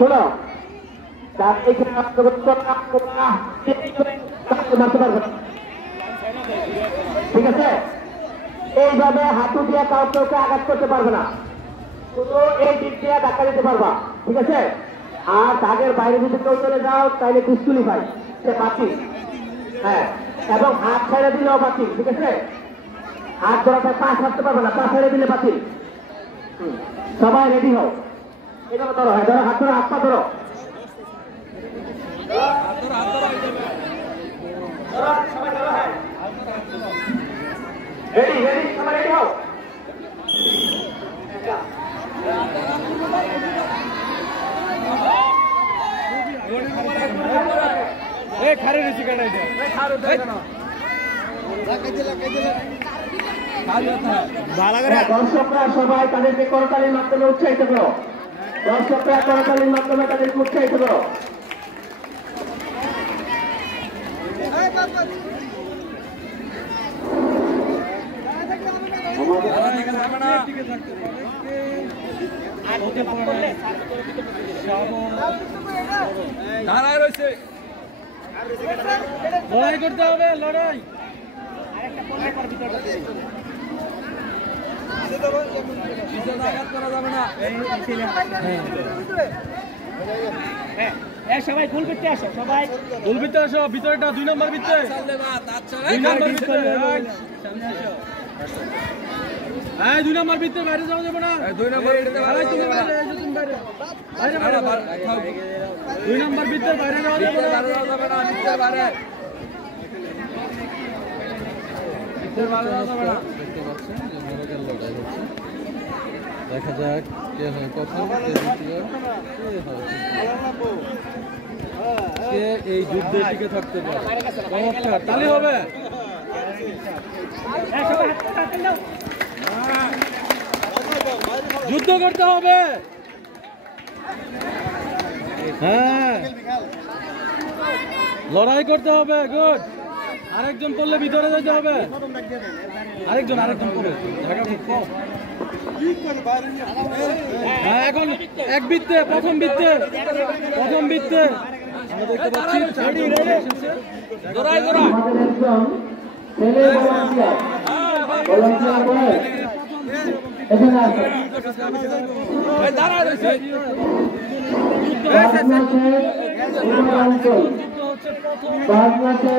শোনো এখানে মারতে পারবে, ঠিক আছে? এইভাবে হাঁটু দিয়ে কাউকে আঘাত করতে পারবে না, শুধু এই দিক দিয়ে ধাক্কা দিতে পারবা, ঠিক আছে? আর দাগের বাইরে যদি কেউ চলে যাও তাহলে ডিসকুয়ালিফাই, সে বাতিল। হ্যাঁ, এবং হাত ছেড়ে দিলেও বাতিল, ঠিক আছে? হাত ধরাতে পা ছাড়তে পারবে না, পা ছেড়ে দিলে বাতিল। সবাই রেডি হও, এভাবে ধরো, হ্যাঁ ধরো, হাত ধরো, হাত পা ধরো, রেডি রেডি, সবাই রেডি হও। দর্শকরা সবাই তাদেরকে করতালির মাধ্যমে উৎসাহিত করো, দর্শকরা করতালির মাধ্যমে তাদেরকে উৎসাহিত করো। লড়াই করতে হবে, লড়াই। সবাই গোল করতে আসো, সবাই গোল করতে আসো, ভিতরটা 2 নম্বর ভিতরে, 2 নম্বর ভিতরে, 2 নম্বর ভিতরে বাইরে যাওয়া যাবে না, 2 নম্বর ভিতরে বাইরে, তুমি বাইরে, তুমি বাইরে, বাইরে বাইরে, 2 নম্বর ভিতরে বাইরে যাওয়া যাবে না, ভিতরে বাইরে, ভিতরে বাইরে যাওয়া যাবে না। দেখতে পাচ্ছেন যে মোরগের লড়াই হচ্ছে, দেখা যাক কে হয় প্রথম, কে দ্বিতীয়, কে এই যুদ্ধে টিকে থাকতে পারে। চমৎকার, তালি হবে। যুদ্ধ করতে হবে, হ্যাঁ লড়াই করতে হবে। গুড, আরেকজন পড়লে ভিতরে যেতে হবে, আরেকজন পড়বে, জায়গা খুব কম। হ্যাঁ, এখন এক বৃত্তে, প্রথম বৃত্তে আমরা দেখতে পাচ্ছি জোড়াই জোড়া বাংলাদেশ